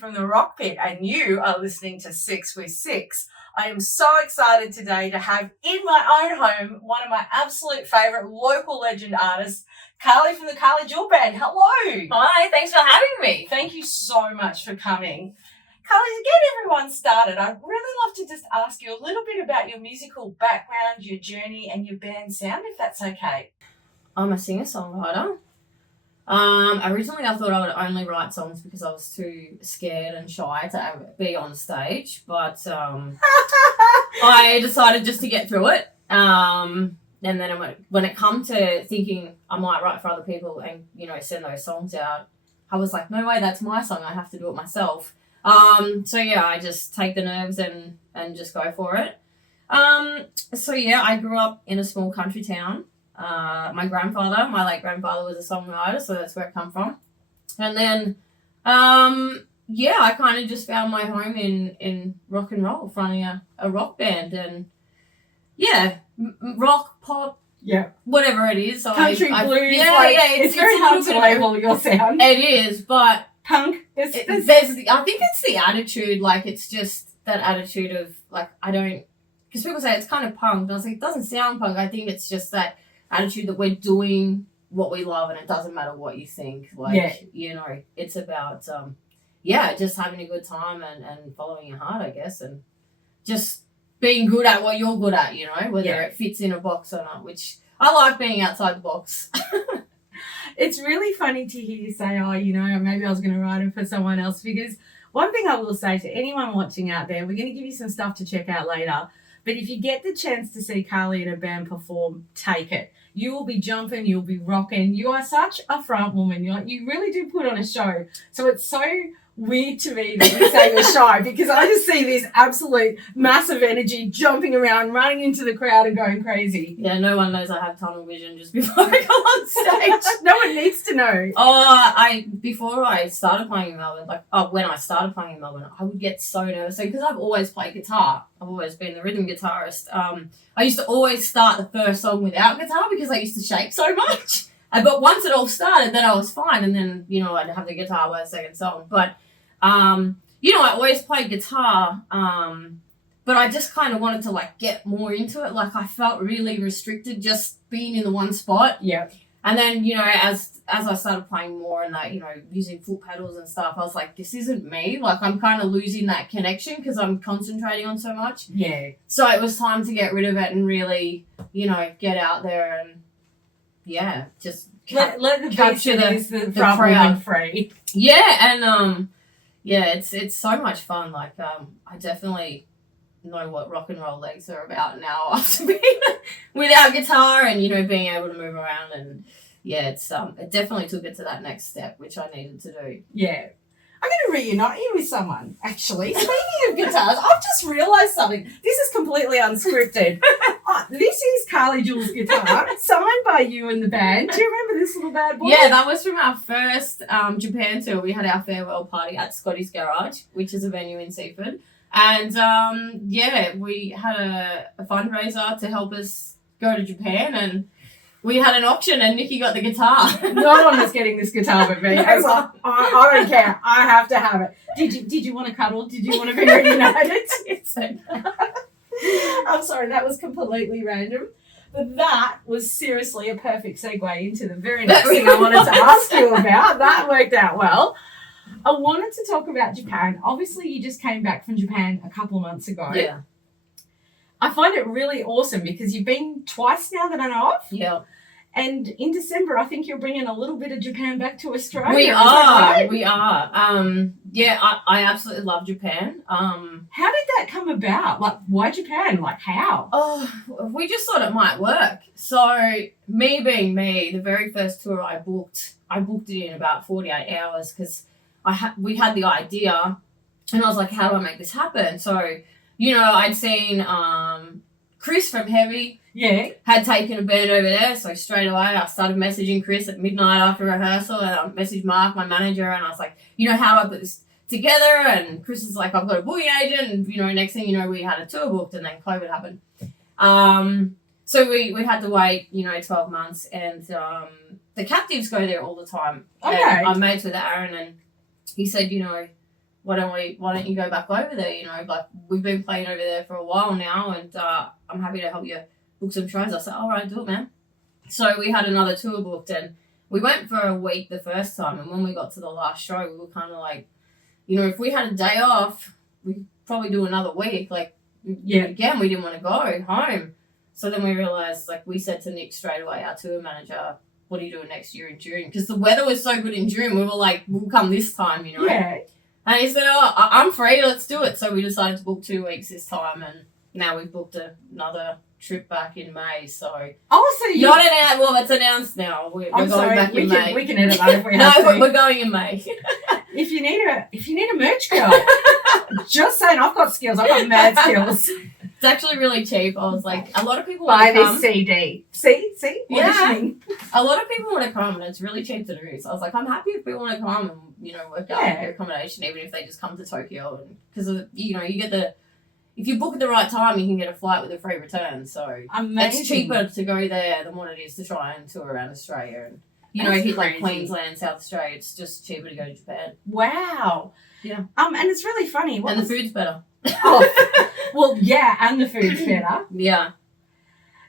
from the Rockpit, and you are listening to Sixx with Sixx. I am so excited today to have in my own home one of my absolute favourite local legend artists, Karly from the Karly Jewell band. Hello. Hi, thanks for having me. Thank you so much for coming. Karly, to get everyone started, I'd really love to just ask you a little bit about your musical background, your journey, and your band sound, if that's okay. I'm a singer-songwriter. Originally I thought I would only write songs because I was too scared and shy to be on stage, but I decided just to get through it. And then when it come to thinking I might write for other people and, send those songs out, I was like, no way, that's my song. I have to do it myself. I just take the nerves and just go for it. I grew up in a small country town. My late grandfather was a songwriter, so that's where it come from. And then, I kind of just found my home in rock and roll, fronting a rock band, and rock, pop, whatever it is. Country, blues, it's very it's hard to label your sound. It is, but punk. I think it's the attitude, like it's just that attitude of like because people say it's kind of punk, and I was like, it doesn't sound punk. I think it's just that attitude that we're doing what we love and it doesn't matter what you think. It's about just having a good time and following your heart, I guess, and just being good at what you're good at, whether it fits in a box or not, which I like being outside the box. It's really funny to hear you say, maybe I was going to write it for someone else, because one thing I will say to anyone watching out there, we're going to give you some stuff to check out later, but if you get the chance to see Karly and a band perform, take it. You will be jumping, you'll be rocking. You are such a front woman. You really do put on a show. So it's so weird to me that you say you're shy, because I just see this absolute massive energy jumping around, running into the crowd and going crazy. Yeah, no one knows I have tunnel vision just before I go on stage. No one needs to know. Before I started playing in Melbourne, when I started playing in Melbourne, I would get so nervous because I've always played guitar. I've always been the rhythm guitarist. I used to always start the first song without guitar because I used to shake so much. But once it all started, then I was fine, and then, I'd have the guitar by the second song. But, I always played guitar, but I just kind of wanted to, get more into it. I felt really restricted just being in the one spot. Yeah. And then, as I started playing more and using foot pedals and stuff, I was like, this isn't me. I'm kind of losing that connection because I'm concentrating on so much. Yeah. So it was time to get rid of it and really, get out there and, just let the capture the crowd free. Yeah, and, it's so much fun. I definitely know what rock and roll legs are about now after being without guitar and being able to move around, and it definitely took it to that next step, which I needed to do. I'm going to reunite you with someone, actually. Speaking of guitars, I've just realised something. This is completely unscripted. This is Karly Jewell's guitar, signed by you and the band. Do you remember this little bad boy? Yeah, that was from our first Japan tour. We had our farewell party at Scotty's Garage, which is a venue in Seaford. And, we had a fundraiser to help us go to Japan, and we had an auction and Nikki got the guitar. No one was getting this guitar but me. I was like, I don't care. I have to have it. Did you want to cuddle? Did you want to be reunited? It's okay. I'm sorry, that was completely random. But that was seriously a perfect segue into the very next thing I wanted to ask you about. That worked out well. I wanted to talk about Japan. Obviously, you just came back from Japan a couple of months ago. Yeah. I find it really awesome because you've been twice now that I know of. Yeah. And in December, I think you're bringing a little bit of Japan back to Australia. We are. I absolutely love Japan. How did that come about? Why Japan? How? Oh, we just thought it might work. So, me being me, the very first tour I booked it in about 48 hours because we had the idea, and I was like, how do I make this happen? So, I'd seen Chris from Heavy had taken a band over there, so straight away I started messaging Chris at midnight after rehearsal, and I messaged Mark, my manager, and I was like, how do I put this together? And Chris was like, I've got a booking agent, and next thing you know, we had a tour booked, and then COVID happened. So we had to wait, 12 months, and the captives go there all the time. Okay. And I'm mates with Aaron, and he said, why why don't you go back over there? You know, like we've been playing over there for a while now, and I'm happy to help you book some shows. I said, all right, do it, man. So we had another tour booked, and we went for a week the first time, and when we got to the last show, we were kind of like, you know, if we had a day off, we could probably do another week. Like, again, we didn't want to go home. So then we realised, like, we said to Nick straight away, our tour manager, what are you doing next year in June? Because the weather was so good in June, we were like, we'll come this time, you know. Yeah. And he said, I'm free, let's do it. So we decided to book 2 weeks this time, and now we've booked another trip back in May. So so you not announced. Well, it's announced now. We're going back in May. We can edit that if we have to. No, we're going in May. If you need a merch girl, just saying, I've got skills. I've got mad skills. It's actually really cheap. I was like, a lot of people buy want to come. this CD. See, auditioning. A lot of people want to come, and it's really cheap to do. So I was like, I'm happy if people want to come and, you know, work out their accommodation, even if they just come to Tokyo, because you know, you get if you book at the right time, you can get a flight with a free return. So it's cheaper to go there than what it is to try and tour around Australia. And, you know, hit like Queensland, South Australia, it's just cheaper to go to Japan. Wow. Yeah. And it's really funny. And the food's better. Oh, well, yeah, and the food's better. Yeah.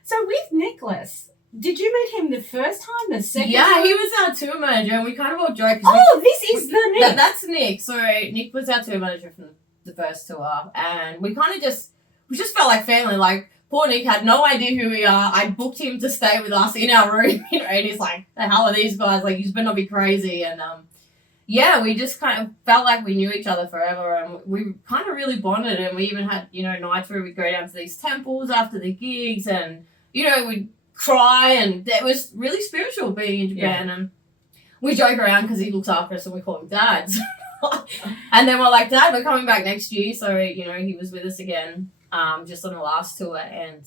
So with Nicholas, did you meet him the first time, the second time? Yeah, he was our tour manager, and we kind of all joked. This is the Nick. That's Nick. So Nick was our tour manager from the first tour, and we kind of just felt like family. Like, poor Nick had no idea who we are. I booked him to stay with us in our room, you know, and he's like, the hell are these guys? Like, you better not be crazy. And yeah, we just kind of felt like we knew each other forever, and we kind of really bonded, and we even had, you know, nights where we'd go down to these temples after the gigs, and, you know, we'd cry, and it was really spiritual being in Japan. And we joke around because he looks after us, and we call him Dad. And then we're like, Dad, we're coming back next year. So, you know, he was with us again just on the last tour, and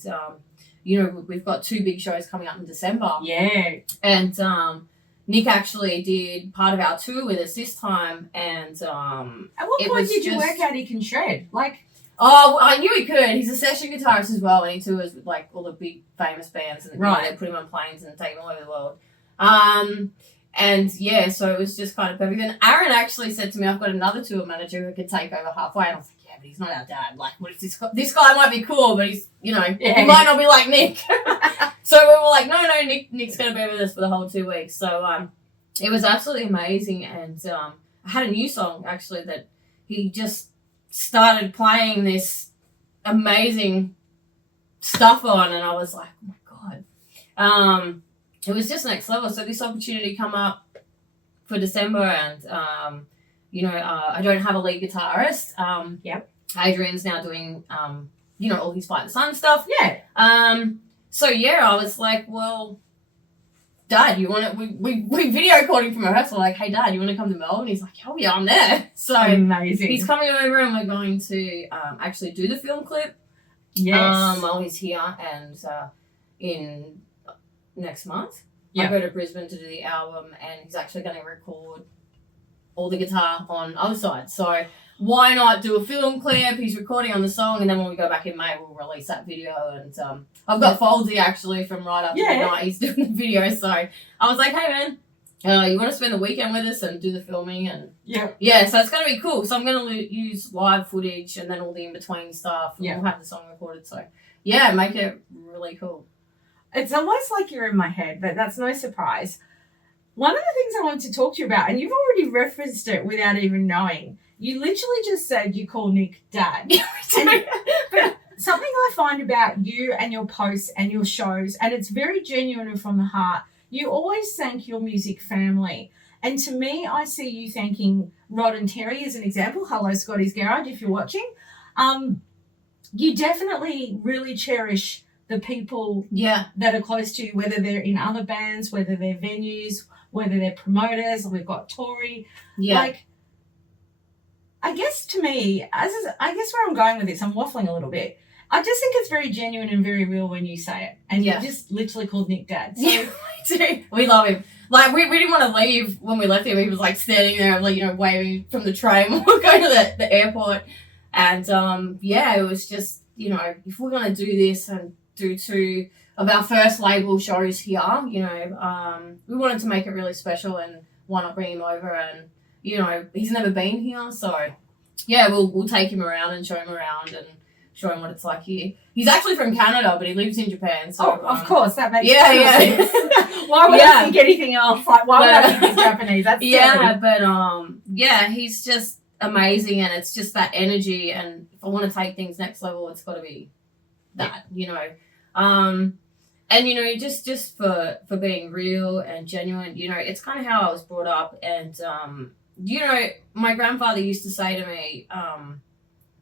you know, we've got 2 big shows coming up in December. Yeah. And Nick actually did part of our tour with us this time, and at what point did you work out he can shred? Like, oh, I knew he could. He's a session guitarist as well, and he tours with like all the big famous bands, and you know, they put him on planes and take him all over the world. And yeah, so it was just kind of perfect. And Aaron actually said to me, I've got another tour manager who could take over halfway. And I was like, yeah, but he's not our dad. Like, what is this guy? This guy might be cool, but he's, you know, he might not be like Nick. So we were like, no, Nick's going to be with us for the whole 2 weeks. So it was absolutely amazing. And I had a new song, actually, that he just started playing this amazing stuff on. And I was like, oh, my God. It was just next level. So this opportunity come up for December, and you know, I don't have a lead guitarist. Adrian's now doing you know, all his Fight the Sun stuff. Yeah. So yeah, I was like, well, Dad, you want to? We video called him from rehearsal. Like, hey, Dad, you want to come to Melbourne? He's like, oh yeah, I'm there. So amazing. He's coming over, and we're going to actually do the film clip. Yes. While he's here, and in next month, I go to Brisbane to do the album, and he's actually going to record all the guitar on other sides. So why not do a film clip? He's recording on the song, and then when we go back in May, we'll release that video. And I've got Foldsy actually from Right After Midnight. He's doing the video, so I was like, hey man, you want to spend the weekend with us and do the filming? And yeah, so it's going to be cool. So I'm going to use live footage and then all the in-between stuff. And we'll have the song recorded. So yeah, make it really cool. It's almost like you're in my head, but that's no surprise. One of the things I wanted to talk to you about, and you've already referenced it without even knowing, you literally just said you call Nick Dad. But something I find about you and your posts and your shows, and it's very genuine and from the heart, you always thank your music family. And to me, I see you thanking Rod and Terry as an example. Hello, Scotty's Garage, if you're watching. You definitely really cherish the people that are close to you, whether they're in other bands, whether they're venues, whether they're promoters. We've got Tori. Like, I guess to me, I guess where I'm going with this, I'm waffling a little bit. I just think it's very genuine and very real when you say it. And you just literally called Nick Dad. So we love him. Like, we didn't want to leave when we left him. He was like standing there, like, you know, waving from the train when we were going to the airport. And it was just, you know, if we're going to do this and do 2 of our first label shows here, you know, we wanted to make it really special, and why not bring him over? And, you know, he's never been here, so yeah, we'll take him around and show him around and show him what it's like here. He's actually from Canada, but he lives in Japan. So of course, that makes sense. Why would I think anything else? Like, why would I think he's Japanese? That's silly. But he's just amazing, and it's just that energy. And if I want to take things next level, it's got to be that, you know. And you know, just for being real and genuine, you know, it's kind of how I was brought up. And you know, my grandfather used to say to me,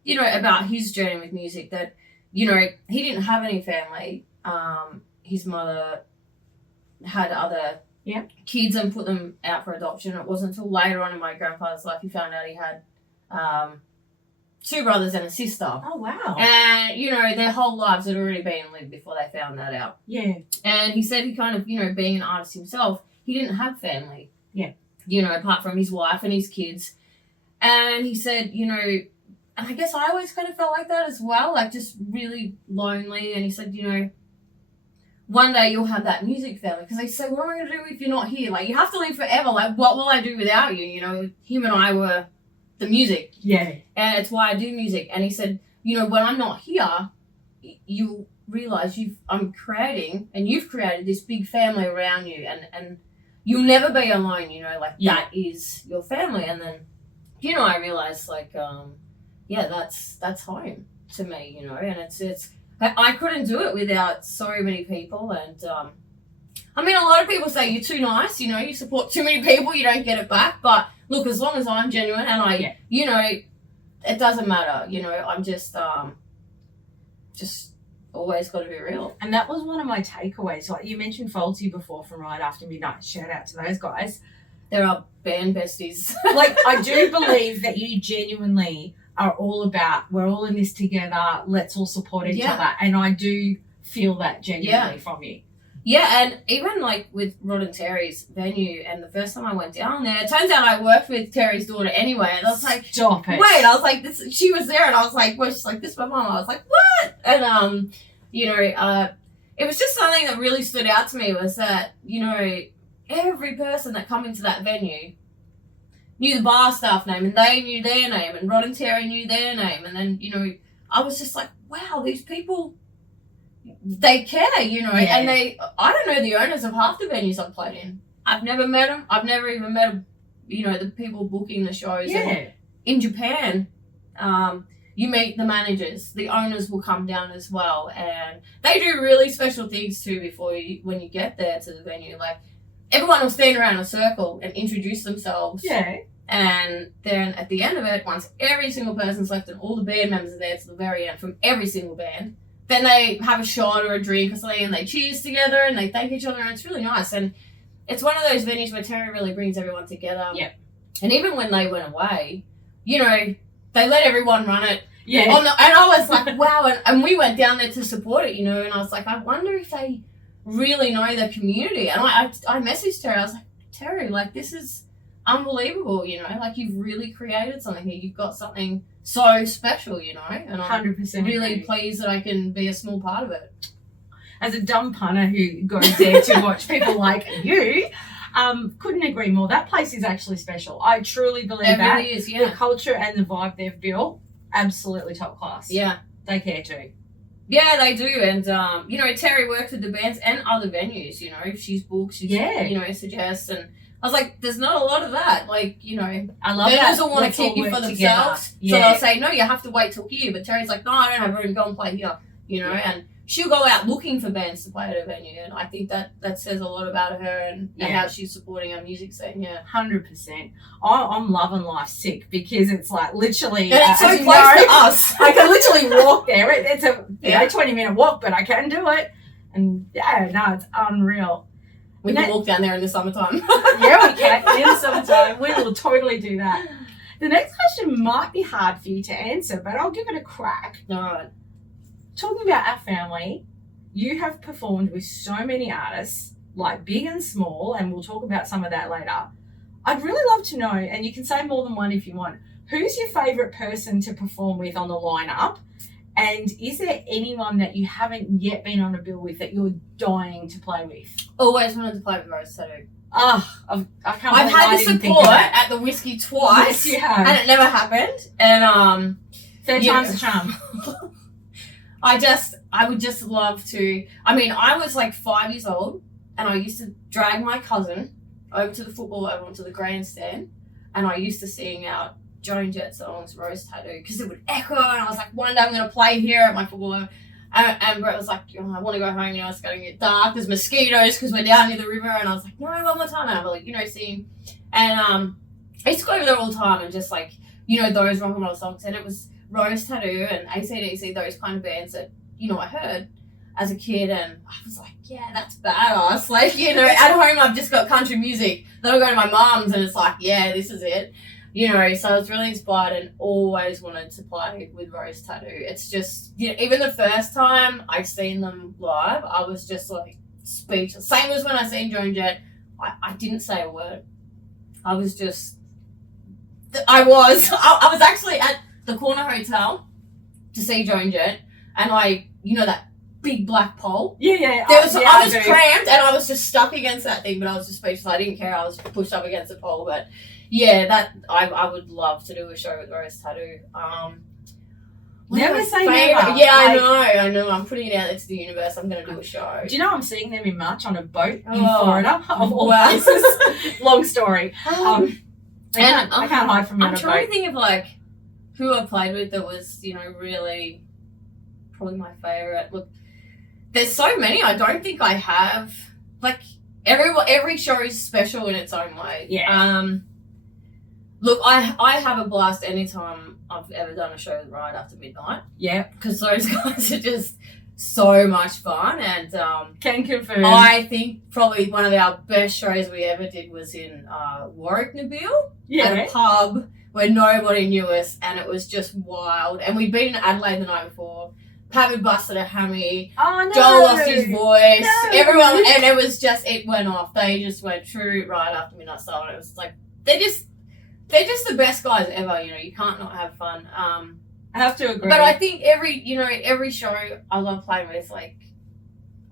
you know, about his journey with music, that, you know, he didn't have any family. His mother had other kids and put them out for adoption. It wasn't until later on in my grandfather's life he found out he had 2 brothers and a sister. Oh, wow. And, you know, their whole lives had already been lived before they found that out. Yeah. And he said he kind of, you know, being an artist himself, he didn't have family. Yeah. You know, apart from his wife and his kids. And he said, you know, and I guess I always kind of felt like that as well, like just really lonely. And he said, you know, one day you'll have that music family. Because they say, what am I going to do if you're not here? Like, you have to live forever. Like, what will I do without you? You know, him and I were the music. Yeah. And it's why I do music. And he said, you know, when I'm not here, you'll realise I'm creating, and you've created this big family around you. And you'll never be alone, you know, like that is your family. And then, you know, I realised, like, that's home to me, you know, and it's I couldn't do it without so many people. And I mean, a lot of people say you're too nice, you know, you support too many people, you don't get it back. But look, as long as I'm genuine and I, you know, it doesn't matter, you know, I'm just always got to be real. And that was one of my takeaways. Like you mentioned Faulty before from Right After Midnight. Shout out to those guys. They're our band besties. Like, I do believe that you genuinely are all about, we're all in this together, let's all support each other. And I do feel that genuinely from you. Yeah, and even like with Rod and Terry's venue, and the first time I went down there, it turns out I worked with Terry's daughter anyway, and I was like, stop it. Wait, I was like, she was there, and I was like, well, she's like, this is my mom. I was like, what? And, you know, it was just something that really stood out to me, was that, you know, every person that come into that venue knew the bar staff name, and they knew their name, and Rod and Terry knew their name. And then, you know, I was just like, wow, these people, they care, you know. And I don't know the owners of half the venues I've played in. I've never met them. I've never even met, you know, the people booking the shows. And in Japan, you meet the managers. The owners will come down as well, and they do really special things too when you get there to the venue. Like, everyone will stand around in a circle and introduce themselves. Yeah. And then at the end of it, once every single person's left and all the band members are there to the very end from every single band, then they have a shot or a drink or something, and they cheers together and they thank each other, and it's really nice. And it's one of those venues where Terry really brings everyone together. Yeah. And even when they went away, you know, they let everyone run it. Yeah. And I was like, wow. And we went down there to support it, you know, and I was like, I wonder if they really know the community. And I messaged her. I was like, Terry, like, this is unbelievable, you know, like, you've really created something here. You've got something so special, you know, and I'm 100% really pleased that I can be a small part of it. As a dumb punter who goes there to watch people like you, couldn't agree more. That place is actually special. I truly believe that. It really is, yeah. The culture and the vibe they've built, absolutely top class. Yeah. They care too. Yeah, they do. And, you know, Terry works with the bands and other venues, you know. If she's booked, she, you know, suggests. And I was like, there's not a lot of that. Like, you know, I love venues that. will want to keep you for themselves. So they'll say, no, you have to wait till here. But Terry's like, no, I don't have room, go and play here, you know. And she'll go out looking for bands to play at her venue. And I think that says a lot about her and how she's supporting our music scene, 100%. I'm loving Life Sick because it's like literally... And it's so close to us. I can literally walk there. It's a 20-minute walk, but I can do it. And it's unreal. We can walk down there in the summertime. Yeah, we can. In the summertime, we will totally do that. The next question might be hard for you to answer, but I'll give it a crack. All right. Talking about our family, you have performed with so many artists, like big and small, and we'll talk about some of that later. I'd really love to know, and you can say more than one if you want, who's your favourite person to perform with on the lineup? And is there anyone that you haven't yet been on a bill with that you're dying to play with? Always wanted to play with Rose Tattoo. Oh, I can't I've believe I had the didn't think support of that. at the whiskey twice. Yes, you have. And it never happened. And Third time's the charm. I would just love to. I mean, I was like 5 years old, and I used to drag my cousin over to the football, over onto the grandstand, and I used to sing out Joan Jett songs, Rose Tattoo, because it would echo, and I was like, one day I'm going to play here at my football. And Brett was like, oh, I want to go home, you know, it's going to get dark, there's mosquitoes because we're down near the river. And I was like, no, one more time. And I'm like, you know, sing. And I used to go over there all the time and just like, you know, those rock and roll songs. And it was Rose Tattoo and AC/DC, those kind of bands that, you know, I heard as a kid. And I was like, yeah, that's badass. Like, you know, at home I've just got country music. Then I'll go to my mum's and it's like, yeah, this is it. You know, so I was really inspired and always wanted to play with Rose Tattoo. It's just, you know, even the first time I've seen them live, I was just like speechless. Same as when I seen Joan Jett, I didn't say a word. I was just, I was actually at the Corner Hotel to see Joan Jett, and you know that big black pole? Yeah. I was cramped and I was just stuck against that thing, but I was just speechless. I didn't care. I was pushed up against the pole, but yeah, that I would love to do a show with Rose Tattoo. Never say never. Yeah, I know. I'm putting it out there to the universe. I'm going to do a show. Do you know I'm seeing them in March on a boat in Oh, Florida? Of all wow. places. Long story. I can't hide from I'm on a trying boat. to think of like who I played with that was, you know, really probably my favourite. Look, there's so many. I don't think I have. Like every show is special in its own way. Yeah. Look, I have a blast anytime I've ever done a show with Right After Midnight. Yeah. Because those guys are just so much fun. And Can confirm. I think probably one of our best shows we ever did was in Warwick, Nabil. At a pub where nobody knew us, and it was just wild. And we'd been in Adelaide the night before. Pat had busted a hammy. Oh, no. Joel lost his voice. No. Everyone, and it was just, it went off. They just went true Right After Midnight style. And it was like, they're just the best guys ever. You know, you can't not have fun. I have to agree. But I think every show I love playing with, like,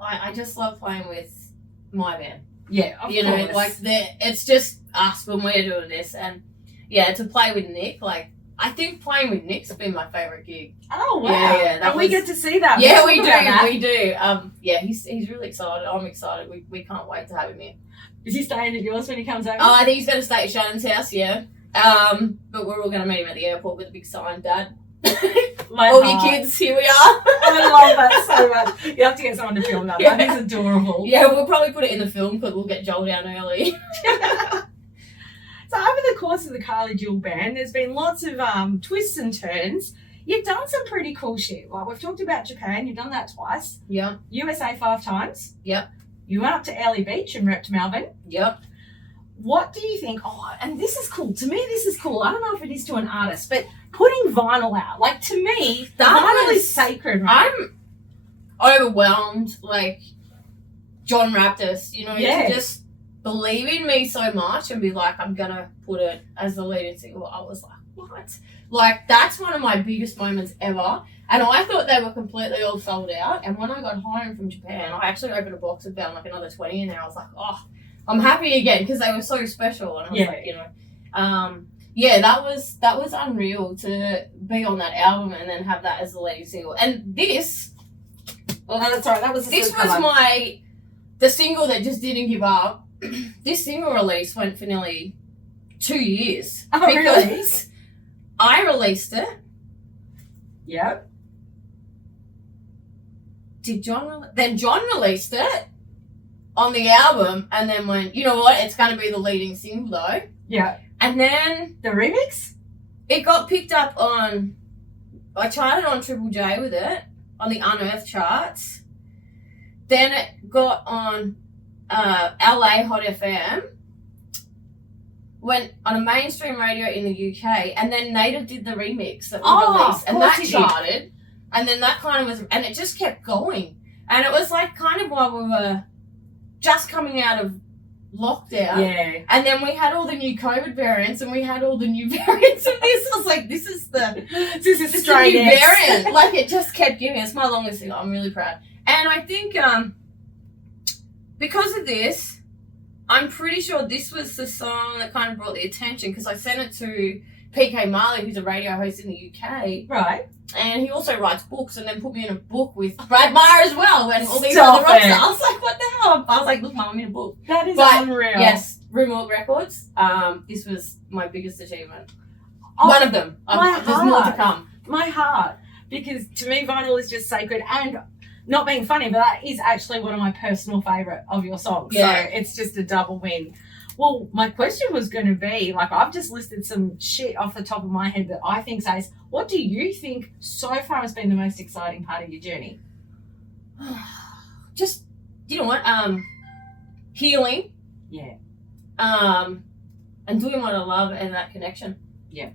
I just love playing with my band. Yeah, of you course. know, like it's just us when we're doing this, and yeah, to play with Nick, like I think playing with Nick's been my favourite gig. Oh wow! Yeah, and we get to see that. Yeah, we do. Yeah, he's really excited. I'm excited. We can't wait to have him here. Is he staying at yours when he comes over? Oh, I think he's going to stay at Shannon's house. Yeah. But we're all going to meet him at the airport with a big sign, Dad. All you kids, here we are. I love that so much. You have to get someone to film that. Yeah. That is adorable. Yeah, we'll probably put it in the film because we'll get Joel down early. So over the course of the Karly Jewell band, there's been lots of twists and turns. You've done some pretty cool shit. Like we've talked about Japan, you've done that twice. Yep. USA 5 times. Yep. You went up to Early Beach and repped Melbourne. Yep. What do you think? Oh, and this is cool. To me, this is cool. I don't know if it is to an artist, but putting vinyl out, like to me, vinyl is sacred, right? I'm overwhelmed. Like John Raptus, you know, Yeah. to just believe in me so much and be like, I'm gonna put it as the leading single. I was like, what? Like that's one of my biggest moments ever. And I thought they were completely all sold out. And when I got home from Japan, I actually opened a box and found like another 20 in there. I was like, oh, I'm happy again because they were so special. And I was like, you know, yeah, that was unreal to be on that album and then have that as the leading single. And this, well, no, that's right. That was this was the single that just didn't give up. This single release went for nearly 2 years. Oh, really? I released it. Yep. Then John released it on the album and then went, you know what, it's going to be the leading single though. Yeah. And then the remix? It got picked up I charted on Triple J with it, on the Unearthed charts. Then it got on LA Hot FM, went on a mainstream radio in the UK, and then Native did the remix that we released, and that charted. And then that kind of was, and it just kept going. And it was like kind of while we were just coming out of lockdown. Yeah. And then we had all the new COVID variants and we had all the new variants of this. I was like, this is the straight new variant. Like it just kept giving. It's my longest single. I'm really proud. And I think because of this, I'm pretty sure this was the song that kind of brought the attention because I sent it to PK Marley, who's a radio host in the UK. Right. And he also writes books and then put me in a book with Brad Maher as well. And all these Stop other rock it. stars. I was like, what the hell? I was like, look, Mum, I'm in a book. That is But, unreal. Yes, Roomwork Records. This was my biggest achievement. Oh, One of them. my There's more to heart. come. My heart. Because to me, vinyl is just sacred. And not being funny, but that is actually one of my personal favourite of your songs. Yeah. So it's just a double win. Well, my question was going to be, like, I've just listed some shit off the top of my head that I think says, what do you think so far has been the most exciting part of your journey? Just, you know what? Healing. Yeah. And doing what I love and that connection. Yeah.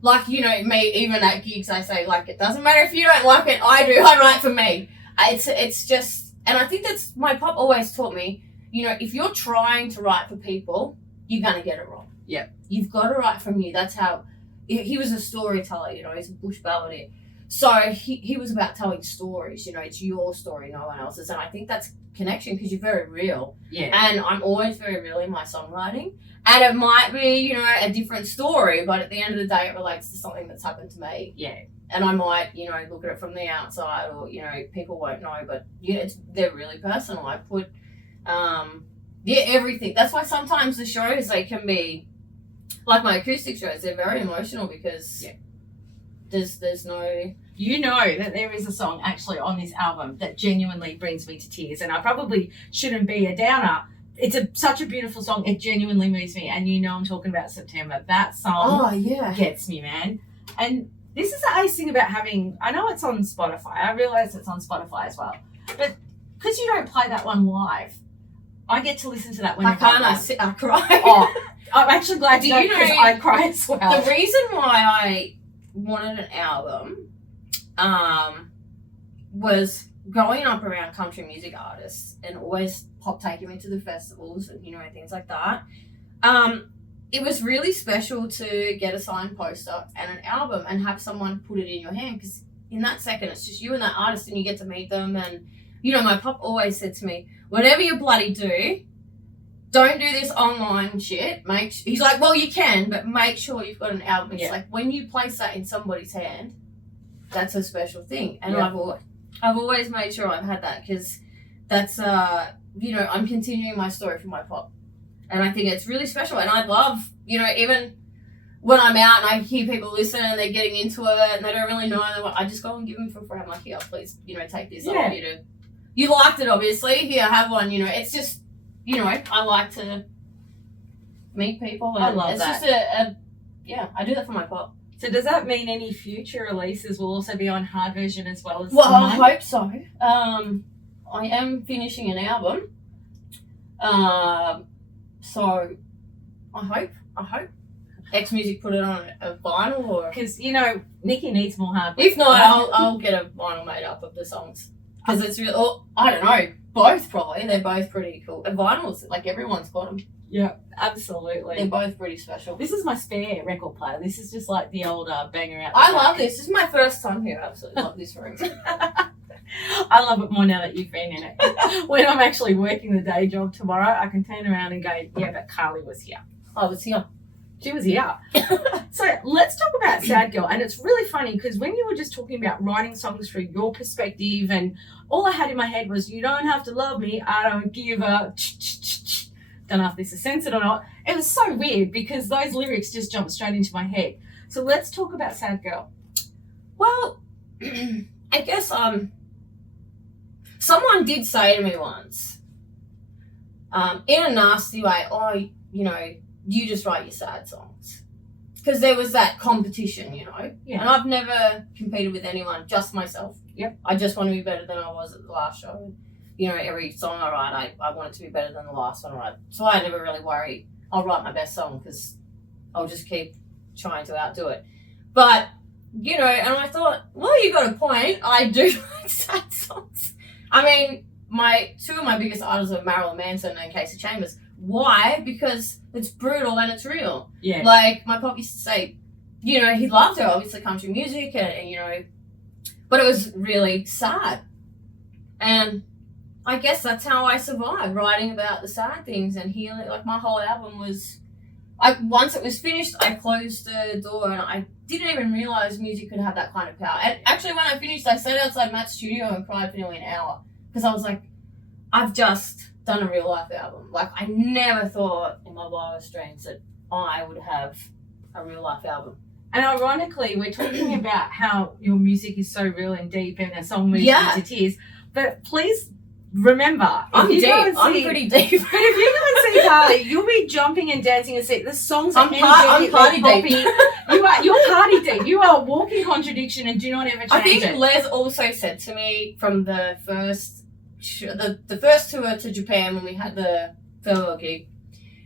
Like, you know, me, even at gigs, I say, like, it doesn't matter if you don't like it, I do, I write for me. It's just, and I think that's, my pop always taught me, you know, if you're trying to write for people, you're going to get it wrong. Yeah. You've got to write from you. That's how, he was a storyteller, you know, he's a bush balladeer. So he was about telling stories, you know, it's your story, no one else's. And I think that's connection because you're very real. Yeah. And I'm always very real in my songwriting. And it might be, you know, a different story, but at the end of the day, it relates to something that's happened to me. Yeah. And I might, you know, look at it from the outside or, you know, people won't know, but yeah, they're really personal. I put, everything. That's why sometimes the shows, they can be, like my acoustic shows, they're very emotional because there's no... You know that there is a song actually on this album that genuinely brings me to tears, and I probably shouldn't be a downer. It's such a beautiful song. It genuinely moves me, and you know I'm talking about September. That song gets me, man. And this is the ace thing about having... I know it's on Spotify. I realise it's on Spotify as well. But because you don't play that one live, I get to listen to that when I can't. I cry. Oh, I'm actually glad Do you know you know because I cry as well. The reason why I wanted an album was growing up around country music artists and always pop taking me to the festivals and, you know, things like that. It was really special to get a signed poster and an album and have someone put it in your hand because in that second it's just you and that artist and you get to meet them. And, you know, my pop always said to me, whatever you bloody do, don't do this online shit. He's like, well, you can, but make sure you've got an album. It's like when you place that in somebody's hand, that's a special thing. And I've always made sure I've had that because that's, you know, I'm continuing my story from my pop. And I think it's really special. And I love, you know, even when I'm out and I hear people listen and they're getting into it and they don't really know, I just go and give them for free. I'm like, here, please, you know, take this. I want you to, you liked it, obviously. Here, have one. You know, it's just, you know, I like to meet people. And I love it's that. Just I do that for my pop. So does that mean any future releases will also be on hard version as well as Well, I online? hope so. I am finishing an album. So I hope X Music put it on a vinyl or... Because, you know, Nikki needs more hard. If not, I'll get a vinyl made up of the songs. Because it's really... Oh, I don't know. Both probably. They're both pretty cool. And vinyls, like everyone's got them. Yeah, absolutely. They're both pretty special. This is my spare record player. This is just like the old banger out. I love this. This is my first time here. I absolutely love this room. I love it more now that you've been in it. When I'm actually working the day job tomorrow, I can turn around and go, yeah, but Karly was here. I was here. She was here. So let's talk about Sad Girl. And it's really funny because when you were just talking about writing songs through your perspective, and all I had in my head was, you don't have to love me, I don't give a... Don't know if this is censored or not. It was so weird because those lyrics just jumped straight into my head. So let's talk about Sad Girl. Well, I guess someone did say to me once, in a nasty way, oh, you know, you just write your sad songs. Because there was that competition, you know. Yeah. And I've never competed with anyone, just myself. Yep. I just want to be better than I was at the last show. You know, every song I write, I want it to be better than the last one I write. So I never really worry. I'll write my best song because I'll just keep trying to outdo it. But, you know, and I thought, well, you got a point. I do write sad songs. I mean, two of my biggest idols are Marilyn Manson and Casey Chambers. Why? Because it's brutal and it's real. Yeah. Like, my pop used to say, you know, he loved her, obviously country music and you know, but it was really sad. And I guess that's how I survived, writing about the sad things and healing. Like, my whole album was, once it was finished, I closed the door, and I didn't even realise music could have that kind of power. And actually, when I finished, I sat outside Matt's studio and cried for nearly an hour, because I was like, I've just done a real life album. Like, I never thought in my wildest dreams that I would have a real life album. And ironically, we're talking about how your music is so real and deep, and a song moves you to tears. But please remember, I'm deep. I'm pretty deep. But if you go and see Karly, you'll be jumping and dancing and see the songs are I'm party deep. You're party deep. You are a walking contradiction, and do not ever change I think it. Les also said to me from the first the first tour to Japan when we had the farewell gig,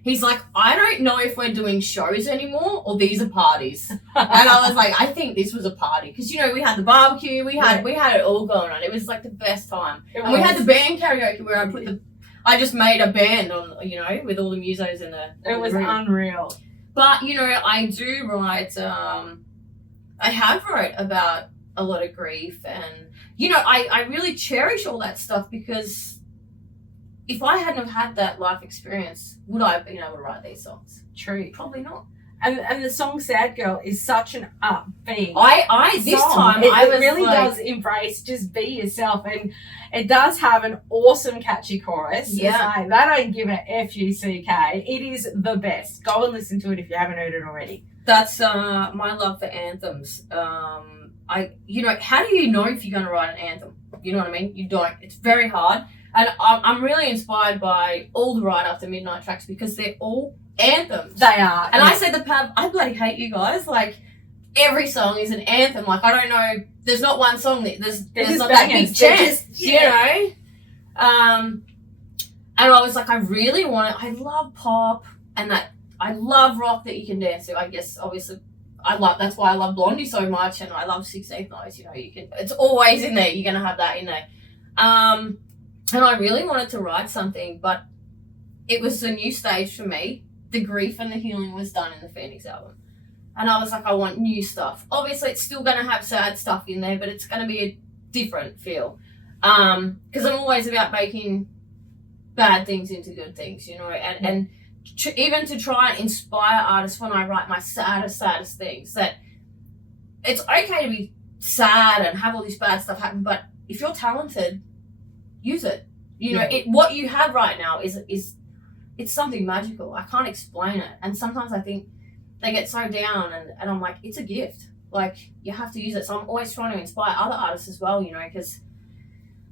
he's like, I don't know if we're doing shows anymore or these are parties. And I was like, I think this was a party, because we had the barbecue, we had it all going on. It was like the best time. And we had the band karaoke where I just made a band on, with all the musos in there. It was unreal. But I do write. I have wrote about a lot of grief, and I really cherish all that stuff, because if I hadn't have had that life experience, would I have been able to write these songs? True. Probably not. And the song "Sad Girl" is such an upbeat. This song. time it was really like, does embrace just be yourself, and it does have an awesome catchy chorus. Yeah, it's like, that I give it F-U-C-K. It is the best. Go and listen to it if you haven't heard it already. That's my love for anthems. How do you know if you're going to write an anthem? You know what I mean? You don't. It's very hard. And I'm really inspired by all the Right After Midnight tracks, because they're all anthems. They are. And I said to Pav, I bloody hate you guys. Like, every song is an anthem. Like, I don't know. There's not one song that there's not that big chance. And I was like, I really want it. I love pop, and that I love rock that you can dance to. I guess obviously that's why I love Blondie so much, and I love 16th Notes. It's always in there. You're gonna have that in there. And I really wanted to write something, but it was a new stage for me. The grief and the healing was done in the Phoenix album. And I was like, I want new stuff. Obviously, it's still going to have sad stuff in there, but it's going to be a different feel. Because I'm always about making bad things into good things, and even to try and inspire artists when I write my saddest things, that it's okay to be sad and have all this bad stuff happen, but if you're talented, use it. What you have right now is it's something magical. I can't explain it. And sometimes I think they get so down, and I'm like, it's a gift. Like, you have to use it. So I'm always trying to inspire other artists as well, because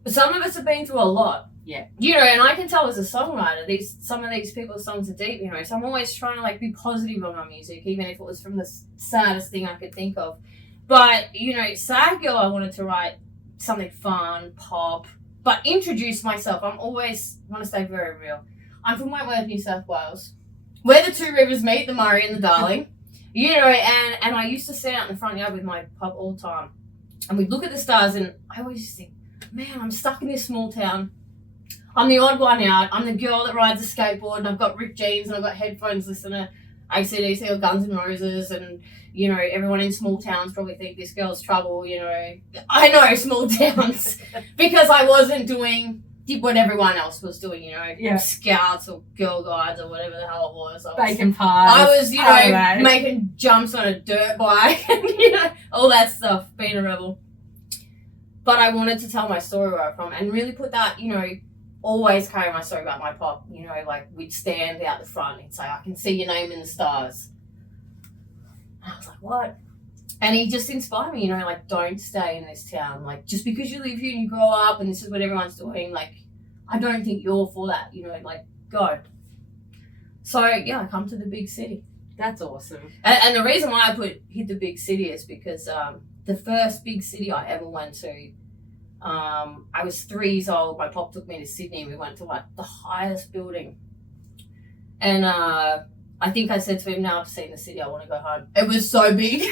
some of us have been through a lot. Yeah. And I can tell as a songwriter, some of these people's songs are deep, so I'm always trying to be positive on my music, even if it was from the saddest thing I could think of. But, Sad Girl, I wanted to write something fun, pop, but introduce myself. I'm always want to stay very real. I'm from Wentworth, New South Wales, where the two rivers meet, the Murray and the Darling. And I used to sit out in the front yard with my pup all the time, and we'd look at the stars, and I always just think, man, I'm stuck in this small town. I'm the odd one out. I'm the girl that rides a skateboard, and I've got ripped jeans, and I've got headphones listening to AC/DC or Guns N' Roses, and everyone in small towns probably think this girl's trouble. I know small towns because I wasn't doing what everyone else was doing. Scouts or Girl Guides or whatever the hell it was. Bacon pies. I was making jumps on a dirt bike, and all that stuff, being a rebel. But I wanted to tell my story where I'm from, and really put that, always carry my story about my pop. We'd stand out the front and say, I can see your name in the stars. And I was like, what? And he just inspired me, don't stay in this town. Just because you live here and you grow up and this is what everyone's doing, I don't think you're for that, go. So, yeah, I come to the big city. That's awesome. And the reason why I hit the big city is because the first big city I ever went to, I was 3 years old. My pop took me to Sydney, and we went to the highest building. And I think I said to him, now I've seen the city, I want to go home. It was so big.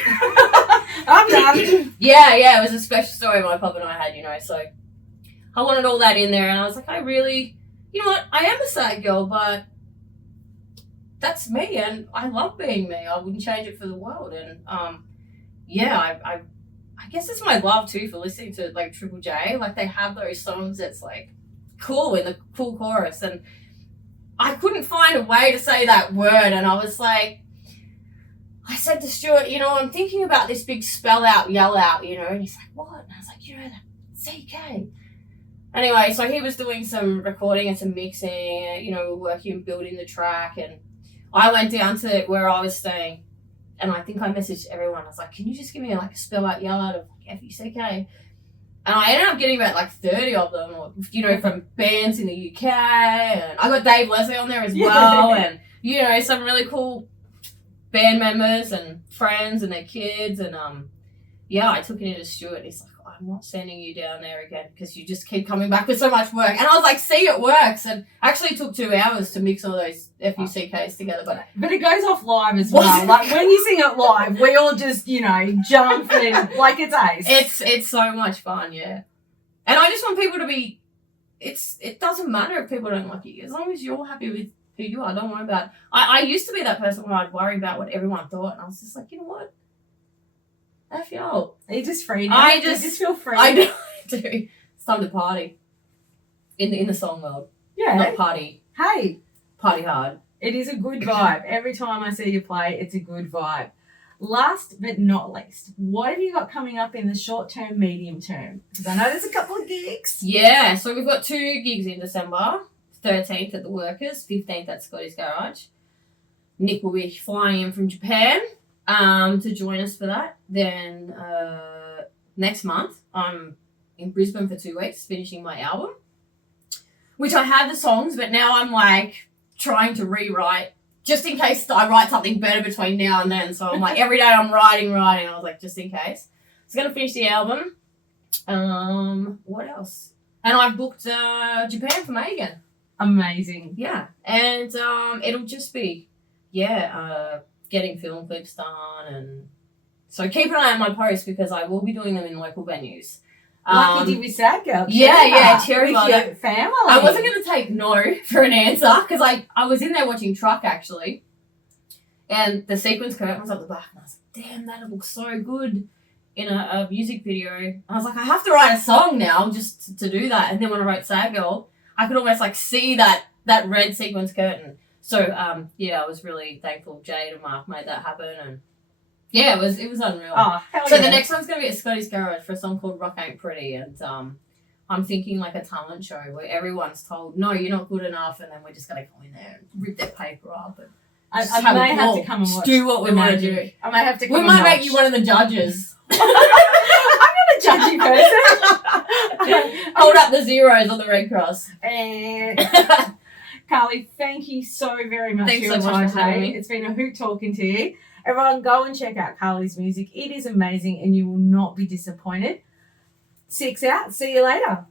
I'm done. Yeah, it was a special story my pop and I had, so I wanted all that in there, and I was like, I really, I am a sad girl, but that's me, and I love being me. I wouldn't change it for the world. And I guess it's my love too for listening to Triple J. They have those songs that's cool in the cool chorus. And I couldn't find a way to say that word. And I was like, I said to Stuart, you know, I'm thinking about this big spell out, yell out, you know. And he's like, what? And I was like, you know, CK. Anyway, so he was doing some recording and some mixing, you know, working and building the track. And I went down to where I was staying. And I think I messaged everyone. I was like, can you just give me like a spell out, yell out of like F-U-C-K? And I ended up getting about like 30 of them, or, you know, from bands in the UK. And I got Dave Leslie on there as well. And, you know, some really cool band members and friends and their kids. And, yeah, I took it into Stuart. He's like, I'm not sending you down there again because you just keep coming back with so much work. And I was like, see, it works. And actually took 2 hours to mix all those F-U-C-Ks together. But it goes off live as well. Like, when you sing it live, we all just, you know, jump and like it's ace. It's so much fun, yeah. And I just want people to be, it doesn't matter if people don't like you. As long as you're happy with who you are, don't worry about it. I used to be that person where I'd worry about what everyone thought. And I was just like, you know what? F y'all. Are you just free now? You just feel free. I do. It's time to party. In the song world. Yeah. Not party. Hey. Party hard. It is a good vibe. Every time I see you play, it's a good vibe. Last but not least, what have you got coming up in the short term, medium term? Because I know there's a couple of gigs. Yeah, so we've got 2 gigs in December. 13th at the Workers, 15th at Scotty's Garage. Nick will be flying in from Japan to join us for that. Then next month, I'm in Brisbane for 2 weeks, finishing my album, which I had the songs, but now I'm like trying to rewrite just in case I write something better between now and then. So I'm like, every day I'm writing. I was like, just in case. So I'm going to finish the album. What else? And I've booked Japan for May again. Amazing. Yeah. And it'll just be, getting film clips done. And so keep an eye on my posts because I will be doing them in local venues. Like you did with Sad Girl. Cherry with your family. I wasn't going to take no for an answer because I was in there watching Truck actually. And the sequence curtain was at the back and I was like, damn, that looks so good in a music video. I was like, I have to write a song now just to do that. And then when I wrote Sad Girl, I could almost like see that red sequence curtain. So, I was really thankful Jade and Mark made that happen. And yeah, it was unreal. Oh, hell so yeah. the next one's going to be at Scotty's Garage for a song called Rock Ain't Pretty. And I'm thinking like a talent show where everyone's told, no, you're not good enough. And then we're just going to go in there and rip their paper up. And I may have to come and watch. Do what we want to do. I may have to come We might make you one of the judges. I'm not a judgy person. Hold up the zeros on the Red Cross. And Karly, thank you so very much Thanks for your so time much for having today. me. It's been a hoot talking to you. Everyone, go and check out Karly's music. It is amazing and you will not be disappointed. Sixx out. See you later.